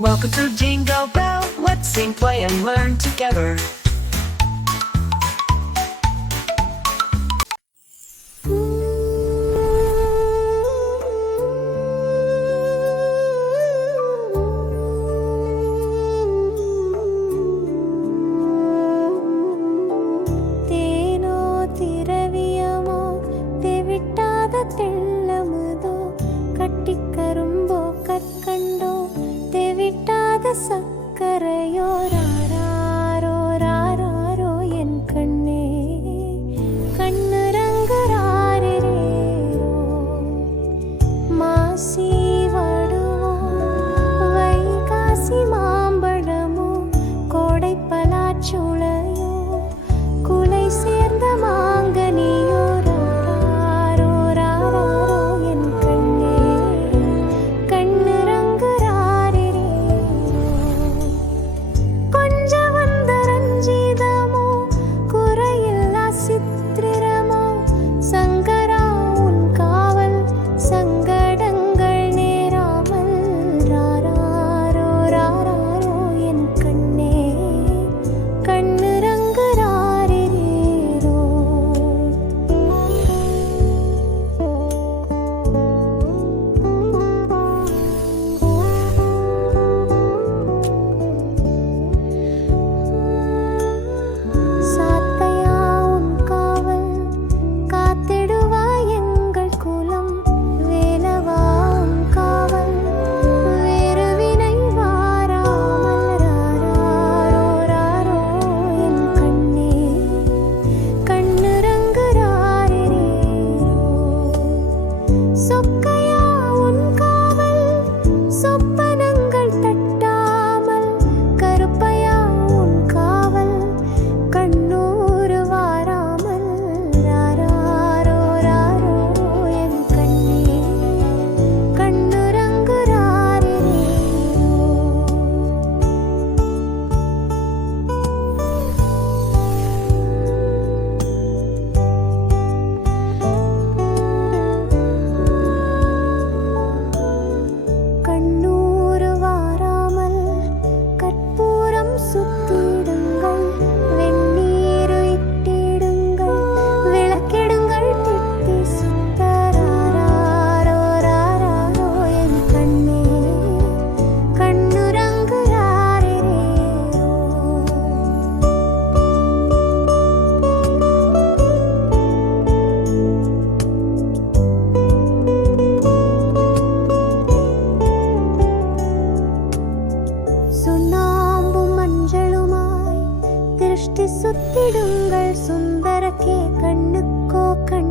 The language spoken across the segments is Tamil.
Welcome to Jingle Bell. Let's sing, play, and learn together. சுத்திடுங்கள் சுந்தரக்கே கண்ணுக்கோ கண்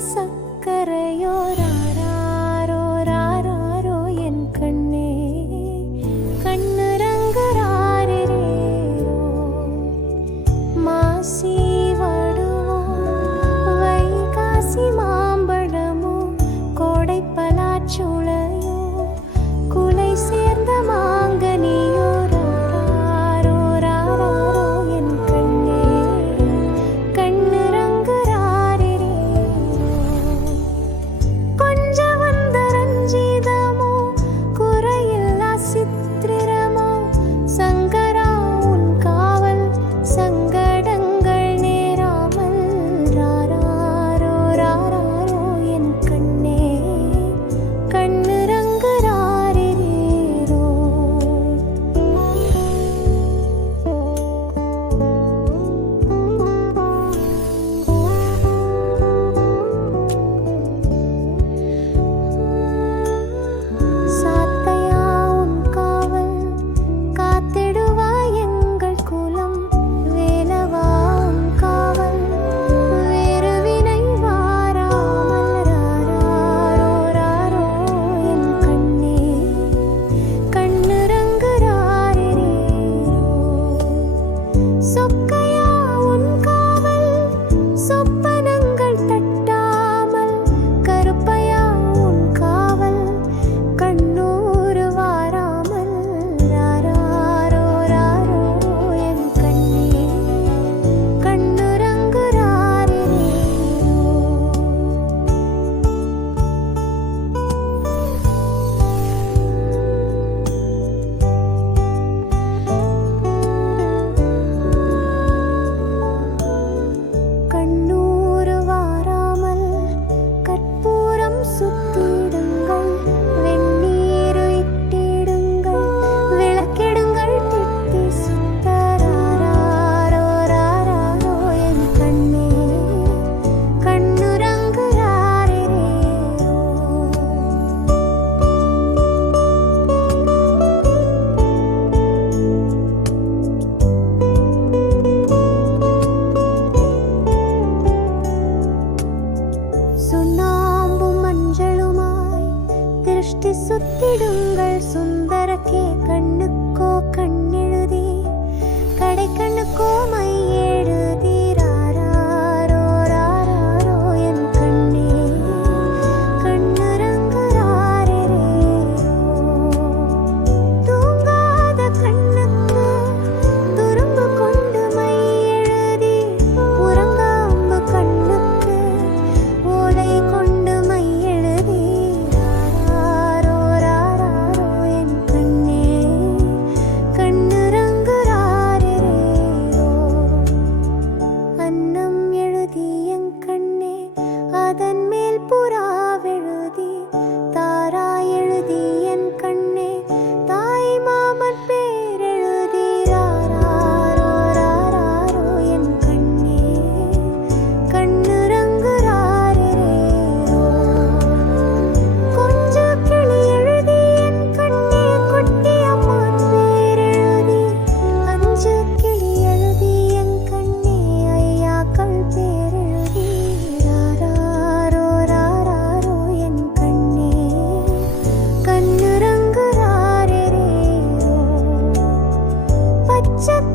സക്കരയോരാ. விடுங்கள் சுந்தரக்கே கண்ணு Chat